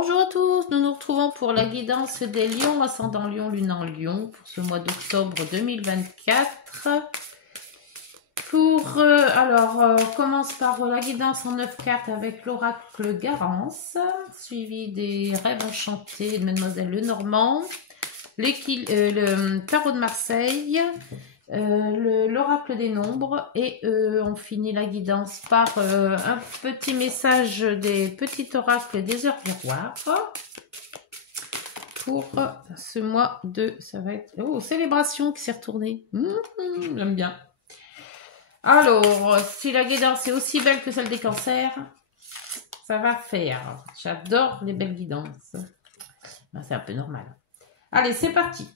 Bonjour à tous, nous nous retrouvons pour la guidance des lions, ascendant lion, lune en lion, pour ce mois d'octobre 2024. On commence par la guidance en 9 cartes avec l'oracle Garance, suivi des rêves enchantés de Mademoiselle Lenormand, le tarot de Marseille, l'oracle des nombres et on finit la guidance par un petit message des petits oracles des heures miroirs pour ce mois de, ça va être, célébration qui s'est retournée. J'aime bien. Alors, si la guidance est aussi belle que celle des cancers, ça va faire. J'adore les belles guidances. C'est un peu normal. Allez, c'est parti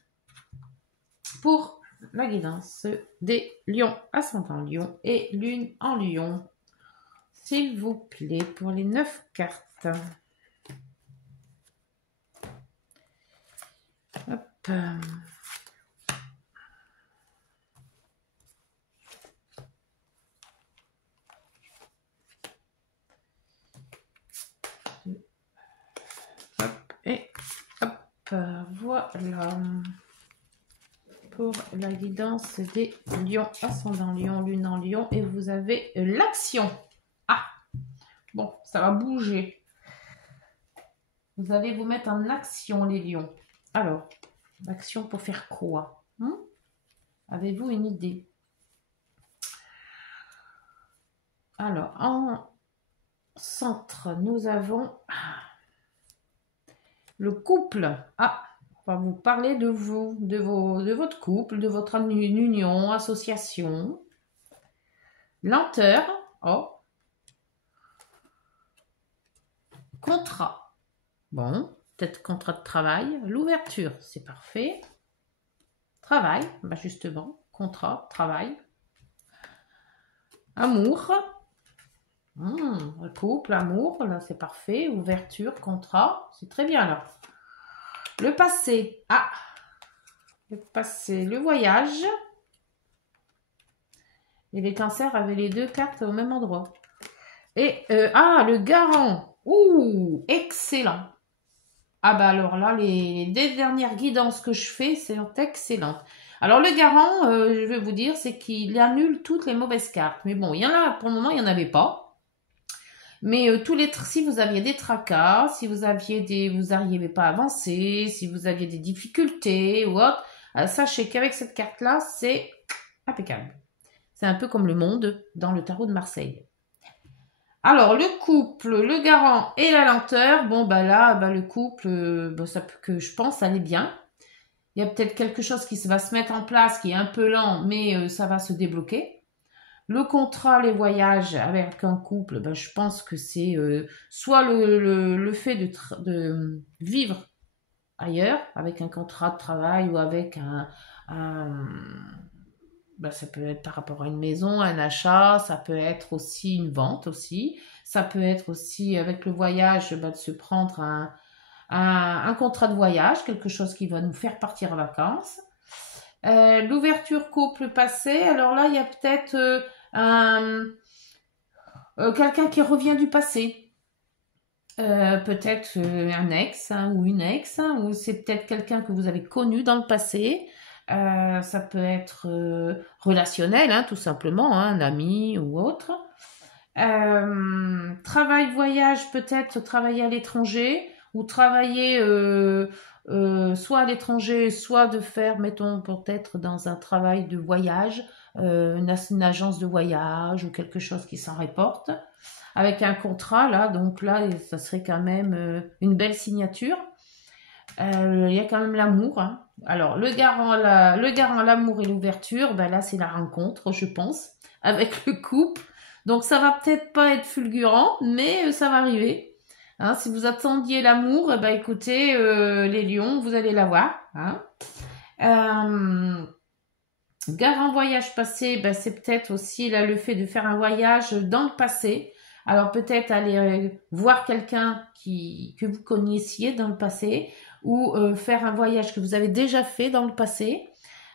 pour la guidance des lions, ascendant lion et lune en lion. S'il vous plaît, pour les 9 cartes. Hop. Hop et hop. Voilà. Pour la guidance des lions, ascendant lion, lune en lion, et vous avez l'action. Ah, bon, ça va bouger. Vous allez vous mettre en action, les lions. Alors, l'action pour faire quoi? Avez-vous une idée? Alors, en centre, nous avons le couple. Ah, on va vous parler de vous, de votre couple, de votre union, association. Lenteur. Oh. Contrat. Bon, peut-être contrat de travail. L'ouverture, c'est parfait. Travail, bah justement. Contrat, travail. Amour. Couple, amour, là c'est parfait. Ouverture, contrat, c'est très bien là. Le passé. Ah, le passé, le voyage. Et les cancers avaient les deux cartes au même endroit. Et, le garant. Ouh, excellent. Ah bah alors là, les dernières guidances que je fais, c'est excellent. Alors le garant, je vais vous dire, c'est qu'il annule toutes les mauvaises cartes. Mais bon, il y en a, pour le moment, il n'y en avait pas. Mais si vous aviez des tracas, si vous n'arriviez pas à avancer, si vous aviez des difficultés ou autre, sachez qu'avec cette carte-là, c'est impeccable. C'est un peu comme le monde dans le tarot de Marseille. Alors, le couple, le garant et la lenteur, bon, bah là, le couple, ça peut que je pense aller bien. Il y a peut-être quelque chose qui va se mettre en place, qui est un peu lent, mais ça va se débloquer. Le contrat, les voyages avec un couple, je pense que c'est soit le fait de vivre ailleurs, avec un contrat de travail ou avec ça peut être par rapport à une maison, un achat, ça peut être aussi une vente aussi, ça peut être aussi avec le voyage, de se prendre un contrat de voyage, quelque chose qui va nous faire partir en vacances. L'ouverture couple passé, alors là il y a peut-être quelqu'un qui revient du passé. Peut-être un ex ou une ex, ou c'est peut-être quelqu'un que vous avez connu dans le passé. Ça peut être relationnel, tout simplement, un ami ou autre. Travail, voyage, peut-être travailler à l'étranger ou travailler soit à l'étranger, soit de faire, mettons, peut-être dans un travail de voyage, une agence de voyage ou quelque chose qui s'en rapporte. Avec un contrat, là, donc là, ça serait quand même une belle signature. Il y a quand même l'amour. Alors, le garant, l'amour et l'ouverture, là, c'est la rencontre, je pense, avec le couple. Donc, ça va peut-être pas être fulgurant, mais ça va arriver. Si vous attendiez l'amour, écoutez, les lions, vous allez l'avoir. Garant voyage passé, c'est peut-être aussi là le fait de faire un voyage dans le passé. Alors peut-être aller voir quelqu'un que vous connaissiez dans le passé ou faire un voyage que vous avez déjà fait dans le passé.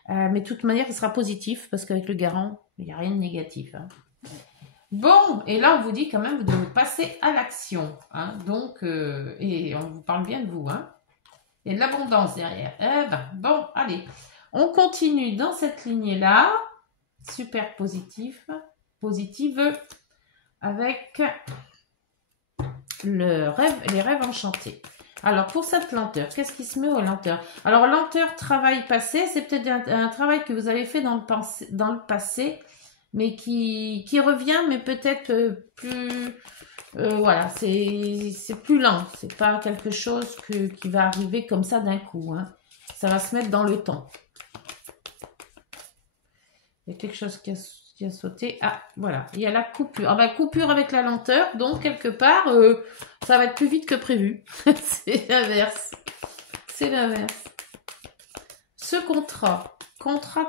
Mais de toute manière, il sera positif parce qu'avec le garant, il n'y a rien de négatif. Bon, et là, on vous dit quand même, vous devez passer à l'action. Hein, donc, et on vous parle bien de vous. Hein. Il y a de l'abondance derrière. Eh ben, bon, allez. On continue dans cette lignée-là. Super positive, avec les rêves enchantés. Alors, pour cette lenteur, qu'est-ce qui se met aux lenteurs? Alors, lenteur, travail passé, c'est peut-être un travail que vous avez fait dans le passé, mais qui revient, mais peut-être plus... voilà, c'est plus lent. C'est pas quelque chose qui va arriver comme ça d'un coup. Hein. Ça va se mettre dans le temps. Il y a quelque chose qui a sauté. Ah, voilà. Il y a la coupure. Ah bah, coupure avec la lenteur. Donc, quelque part, ça va être plus vite que prévu. C'est l'inverse. C'est l'inverse. Ce contrat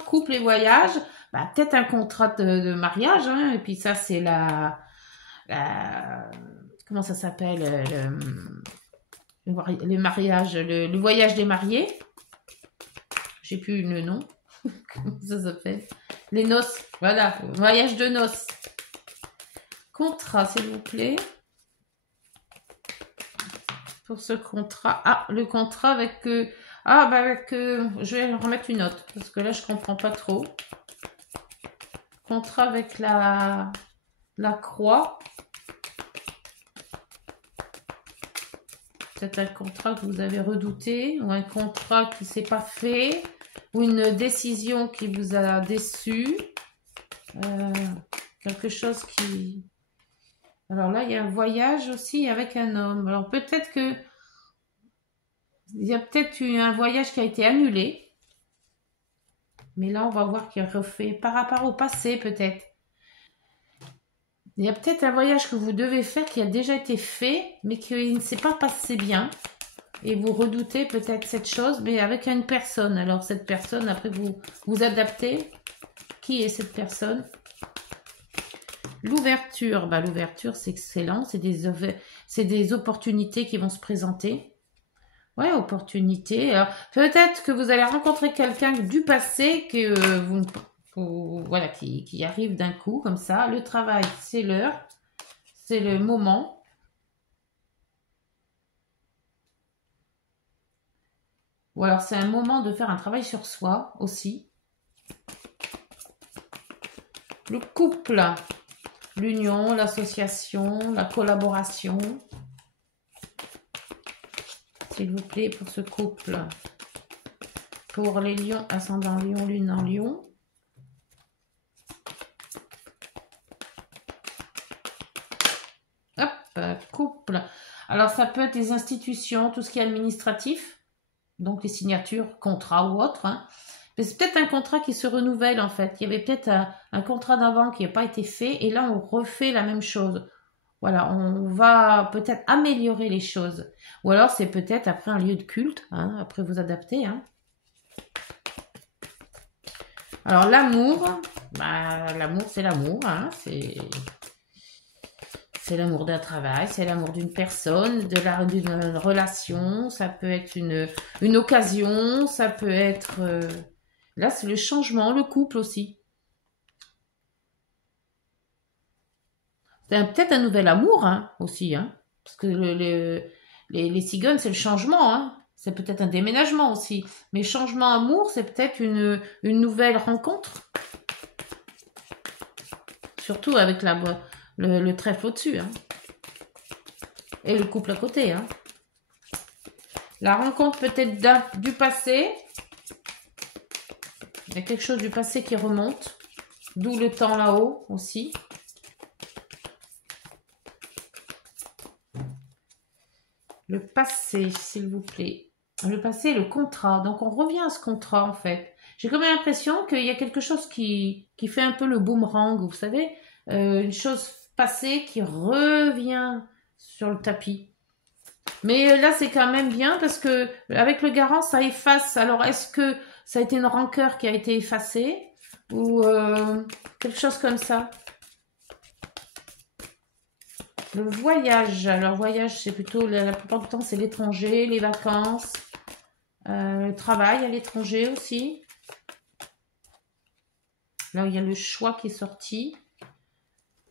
couple et voyage, bah, peut-être un contrat de mariage. Hein, et puis ça, c'est comment ça s'appelle le mariage, le voyage des mariés. J'ai plus le nom. Comment ça s'appelle? Les noces. Voilà, voyage de noces. Contrat, s'il vous plaît. Pour ce contrat. Ah, le contrat avec... je vais remettre une note. Parce que là, je comprends pas trop. Contrat avec la croix. C'est un contrat que vous avez redouté. Ou un contrat qui ne s'est pas fait. Ou une décision qui vous a déçu. Quelque chose qui... Alors là, il y a un voyage aussi avec un homme. Alors peut-être que... Il y a peut-être eu un voyage qui a été annulé. Mais là, on va voir qu'il refait par rapport au passé, peut-être. Il y a peut-être un voyage que vous devez faire qui a déjà été fait, mais qui ne s'est pas passé bien. Et vous redoutez peut-être cette chose, mais avec une personne. Alors cette personne, après vous adaptez. Qui est cette personne? L'ouverture, bah, l'ouverture c'est excellent, c'est des opportunités qui vont se présenter. Ouais, opportunité. Alors, peut-être que vous allez rencontrer quelqu'un du passé que voilà, qui arrive d'un coup comme ça. Le travail, c'est l'heure, c'est le moment. Ou alors c'est un moment de faire un travail sur soi aussi. Le couple, l'union, l'association, la collaboration. S'il vous plaît, pour ce couple. Pour les lions, ascendant lion, lune en lion. Hop, couple. Alors, ça peut être des institutions, tout ce qui est administratif. Donc, les signatures, contrats ou autres. Hein. Mais c'est peut-être un contrat qui se renouvelle, en fait. Il y avait peut-être un contrat d'avant qui n'a pas été fait. Et là, on refait la même chose. Voilà, on va peut-être améliorer les choses. Ou alors, c'est peut-être après un lieu de culte. Hein, après, vous adaptez. Hein. Alors, l'amour, bah, l'amour, c'est l'amour. Hein, c'est l'amour d'un travail, c'est l'amour d'une personne, d'une relation. Ça peut être une occasion, ça peut être... là, c'est le changement, le couple aussi. C'est peut-être un nouvel amour hein, aussi. Hein, parce que les cigognes, c'est le changement. Hein. C'est peut-être un déménagement aussi. Mais changement amour, c'est peut-être une nouvelle rencontre. Surtout avec le trèfle au-dessus. Hein. Et le couple à côté. Hein. La rencontre peut-être du passé. Il y a quelque chose du passé qui remonte. D'où le temps là-haut aussi. Le passé, s'il vous plaît. Le passé, le contrat. Donc, on revient à ce contrat, en fait. J'ai quand même l'impression qu'il y a quelque chose qui fait un peu le boomerang, vous savez. Une chose passée qui revient sur le tapis. Mais là, c'est quand même bien parce que avec le garant, ça efface. Alors, est-ce que ça a été une rancœur qui a été effacée ou quelque chose comme ça? Le voyage. Alors, voyage, c'est plutôt, la plupart du temps, c'est l'étranger, les vacances, le travail à l'étranger aussi. Là, il y a le choix qui est sorti.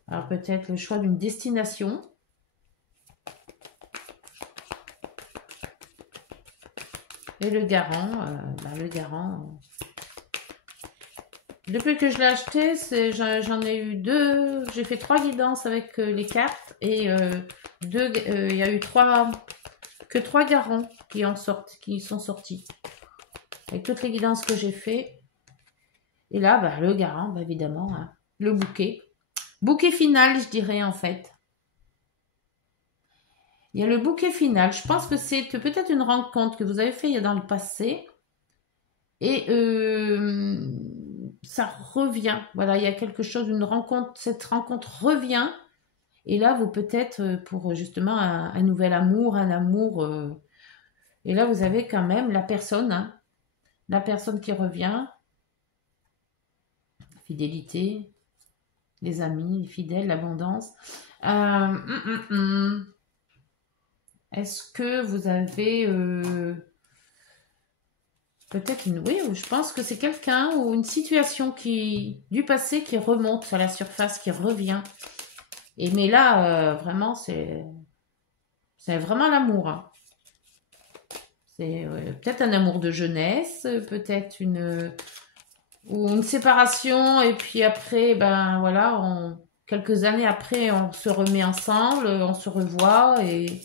Alors peut-être le choix d'une destination. Et le garant, le garant. Depuis que je l'ai acheté, j'en ai eu 2. J'ai fait 3 guidances avec les cartes et il y a eu que 3 garants qui sont sortis. Avec toutes les guidances que j'ai fait. Et là, le garant, évidemment, hein, le bouquet. Bouquet final, je dirais en fait. Il y a le bouquet final. Je pense que c'est peut-être une rencontre que vous avez fait dans le passé. Et ça revient. Voilà, il y a quelque chose, une rencontre. Cette rencontre revient. Et là, vous peut-être pour justement un nouvel amour, un amour. Et là, vous avez quand même la personne, hein, la personne qui revient. Fidélité, les amis, les fidèles, l'abondance. Est-ce que vous avez peut-être oui, je pense que c'est quelqu'un ou une situation du passé qui remonte à la surface, qui revient. Et mais là, vraiment, c'est vraiment l'amour. Hein. C'est peut-être un amour de jeunesse, peut-être ou une séparation, et puis après, voilà, quelques années après, on se remet ensemble, on se revoit, et...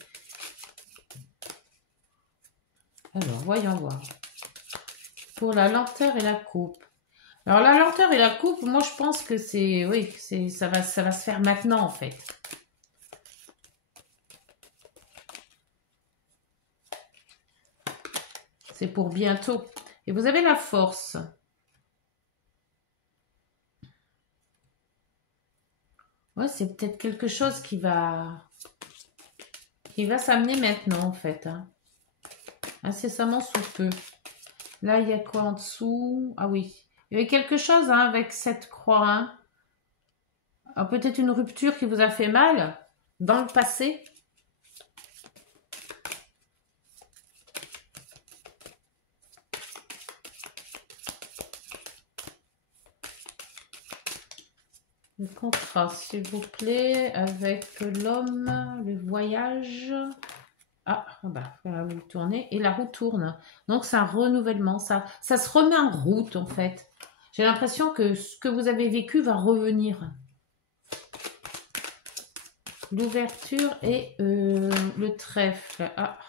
Alors, voyons voir. Pour la lenteur et la coupe. Alors, la lenteur et la coupe, moi, je pense que ça va se faire maintenant, en fait. C'est pour bientôt. Et vous avez la force. Ouais, c'est peut-être quelque chose qui va s'amener maintenant, en fait. Hein. Incessamment sous peu. Là, il y a quoi en dessous? Ah oui. Il y avait quelque chose hein, avec cette croix. Hein. Alors, peut-être une rupture qui vous a fait mal dans le passé. Le contraste, s'il vous plaît, avec l'homme, le voyage. Ah, vous tournez et la roue tourne. Donc, c'est un renouvellement. Ça se remet en route, en fait. J'ai l'impression que ce que vous avez vécu va revenir. L'ouverture et le trèfle. Ah.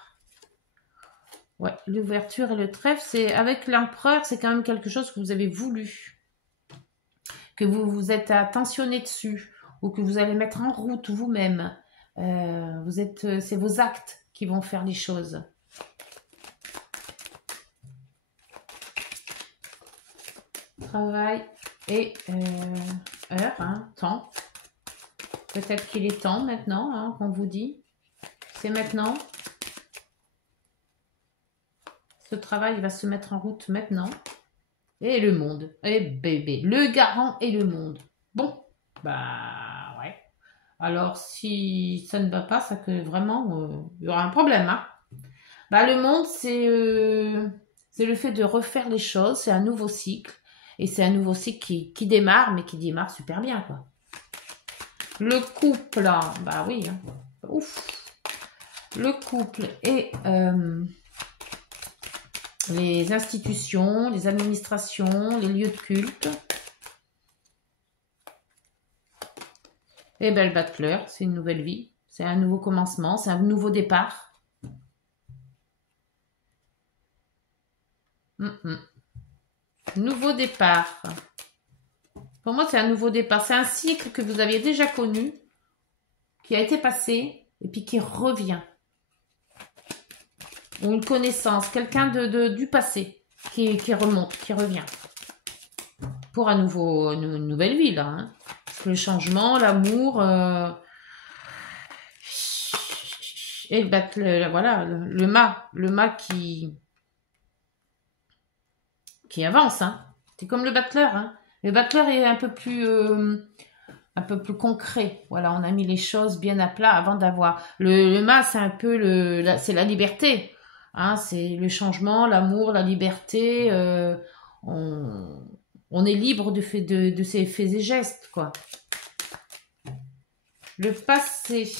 Ouais, l'ouverture et le trèfle, c'est avec l'empereur, c'est quand même quelque chose que vous avez voulu. Que vous vous êtes attentionné dessus. Ou que vous allez mettre en route vous-même. C'est vos actes qui vont faire les choses. Travail et heure, hein, temps. Peut-être qu'il est temps maintenant, hein, qu'on vous dit. C'est maintenant. Ce travail va se mettre en route maintenant. Et le monde. Et bébé. Le garant et le monde. Bon. Ouais. Alors, si ça ne va pas, ça que vraiment, il y aura un problème. Hein. Le monde, c'est le fait de refaire les choses. C'est un nouveau cycle. Et c'est un nouveau cycle qui démarre, mais qui démarre super bien, quoi. Le couple, là, oui. Hein. Ouf. Le couple et les institutions, les administrations, les lieux de culte. Et le battleur, c'est une nouvelle vie. C'est un nouveau commencement, c'est un nouveau départ. Nouveau départ. Pour moi, c'est un nouveau départ. C'est un cycle que vous aviez déjà connu, qui a été passé, et puis qui revient. Ou une connaissance, quelqu'un du passé, qui remonte, qui revient. Pour une nouvelle vie, là. Hein. Le changement, l'amour... Et le mât qui avance. Hein. C'est comme le battleur. Hein. Le battleur est un peu plus concret. Voilà, on a mis les choses bien à plat avant d'avoir. Le mât, c'est un peu c'est la liberté. Hein, c'est le changement, l'amour, la liberté. On est libre de ses faits et gestes, quoi. le passé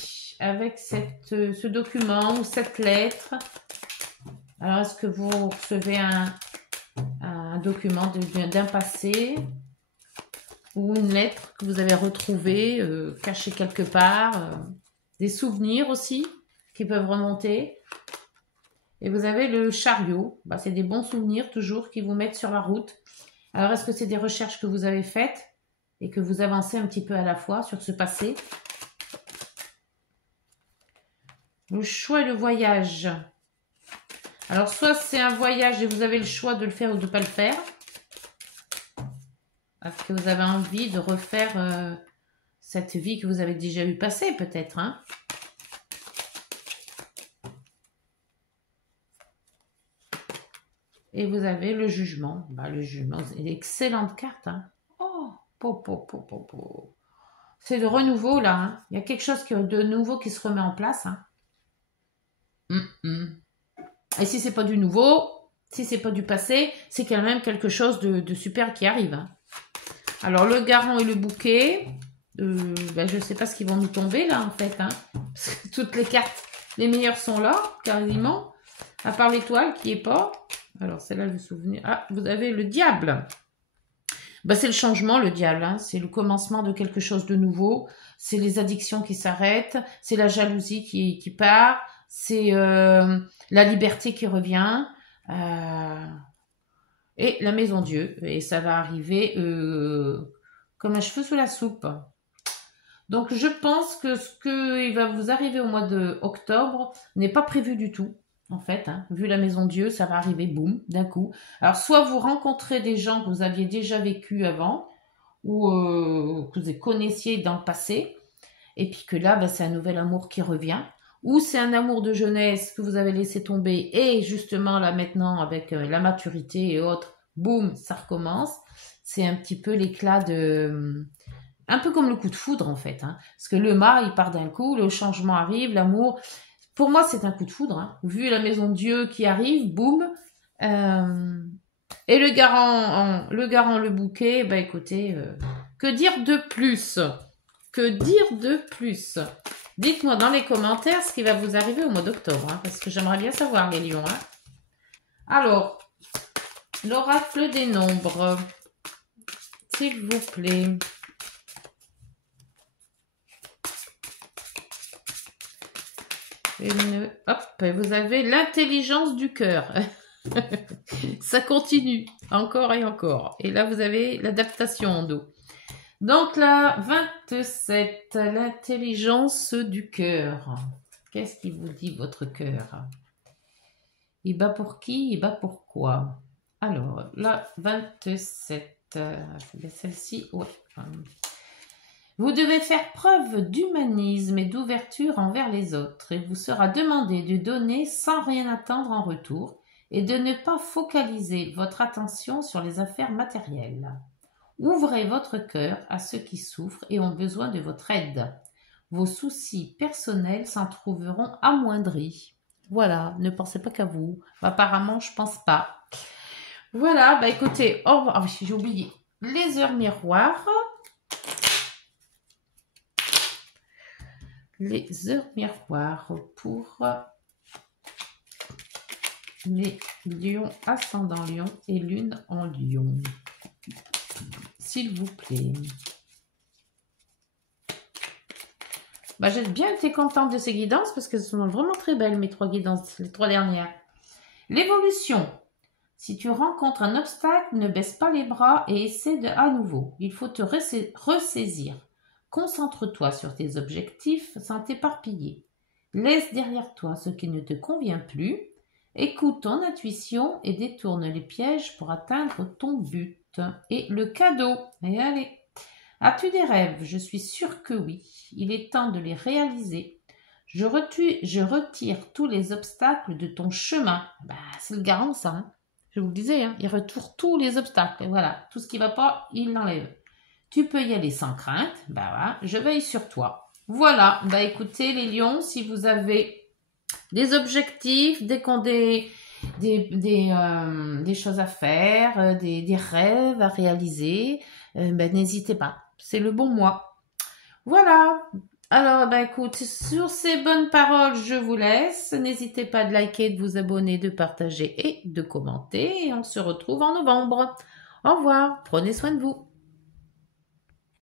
avec ce document ou cette lettre. Alors, est-ce que vous recevez un document d'un passé ou une lettre que vous avez retrouvée, cachée quelque part, des souvenirs aussi qui peuvent remonter. Et vous avez le chariot, bah, c'est des bons souvenirs toujours qui vous mettent sur la route. Alors, est-ce que c'est des recherches que vous avez faites et que vous avancez un petit peu à la fois sur ce passé? Le choix et le voyage. Alors, soit c'est un voyage et vous avez le choix de le faire ou de ne pas le faire. Est-ce que vous avez envie de refaire cette vie que vous avez déjà eu passer, peut-être, hein? Et vous avez le jugement. Bah, le jugement, c'est une excellente carte, hein? Oh, c'est le renouveau, là, hein? Il y a quelque chose de nouveau qui se remet en place, hein? Et si c'est pas du nouveau, si c'est pas du passé, c'est quand même quelque chose de super qui arrive, hein? Alors, le garant et le bouquet, ben, je sais pas ce qu'ils vont nous tomber, là, en fait, hein? Parce que toutes les cartes, les meilleures sont là, quasiment. À part l'étoile qui est pas. Alors, celle-là, je me souviens. Ah, vous avez le diable. Ben, c'est le changement, le diable, hein? C'est le commencement de quelque chose de nouveau. C'est les addictions qui s'arrêtent. C'est la jalousie qui part. C'est la liberté qui revient. Et la maison Dieu. Et ça va arriver comme un cheveu sous la soupe. Donc, je pense que ce qui va vous arriver au mois d'octobre n'est pas prévu du tout. En fait, hein, vu la maison Dieu, ça va arriver, boum, d'un coup. Alors, soit vous rencontrez des gens que vous aviez déjà vécu avant, ou que vous connaissiez dans le passé, et puis que là, ben, c'est un nouvel amour qui revient, ou c'est un amour de jeunesse que vous avez laissé tomber, et justement, là, maintenant, avec la maturité et autres, boum, ça recommence. C'est un petit peu l'éclat de... un peu comme le coup de foudre, en fait, hein, parce que le mât, il part d'un coup, le changement arrive, l'amour... Pour moi, c'est un coup de foudre, hein. Vu la maison de Dieu qui arrive, boum. Et le garant, le bouquet, bah écoutez, que dire de plus? Que dire de plus? Dites-moi dans les commentaires ce qui va vous arriver au mois d'octobre, hein, parce que j'aimerais bien savoir, les lions. Hein. Alors, l'oracle des nombres, s'il vous plaît. Hop, vous avez l'intelligence du cœur. Ça continue, encore et encore. Et là, vous avez l'adaptation en dos. Donc là, 27, l'intelligence du cœur. Qu'est-ce qui vous dit votre cœur? Il bat pour qui? Il bat pour quoi? Alors, là, 27, c'est celle-ci, ouais. Vous devez faire preuve d'humanisme et d'ouverture envers les autres, et vous sera demandé de donner sans rien attendre en retour, et de ne pas focaliser votre attention sur les affaires matérielles. Ouvrez votre cœur à ceux qui souffrent et ont besoin de votre aide. Vos soucis personnels s'en trouveront amoindris. Voilà, ne pensez pas qu'à vous. Apparemment, je pense pas. Voilà, bah écoutez, oh, j'ai oublié les heures miroirs. Les heures miroirs pour les lions ascendant lion et lune en lion. S'il vous plaît. Bah, j'ai bien été contente de ces guidances parce qu'elles sont vraiment très belles, mes 3 guidances, les 3 dernières. L'évolution. Si tu rencontres un obstacle, ne baisse pas les bras et essaie à nouveau. Il faut te ressaisir. Concentre-toi sur tes objectifs sans t'éparpiller. Laisse derrière toi ce qui ne te convient plus. Écoute ton intuition et détourne les pièges pour atteindre ton but. Et le cadeau. Et allez. As-tu des rêves? Je suis sûre que oui. Il est temps de les réaliser. Je retire tous les obstacles de ton chemin. Bah, c'est le garant, ça. Hein. Je vous le disais, hein. Il retire tous les obstacles. Voilà. Tout ce qui ne va pas, il l'enlève. Tu peux y aller sans crainte. Bah voilà. Je veille sur toi. Voilà. Bah écoutez, les lions, si vous avez des objectifs, des choses à faire, des rêves à réaliser, ben, n'hésitez pas. C'est le bon mois. Voilà. Alors, bah écoute, sur ces bonnes paroles, je vous laisse. N'hésitez pas de liker, de vous abonner, de partager et de commenter. Et on se retrouve en novembre. Au revoir, prenez soin de vous.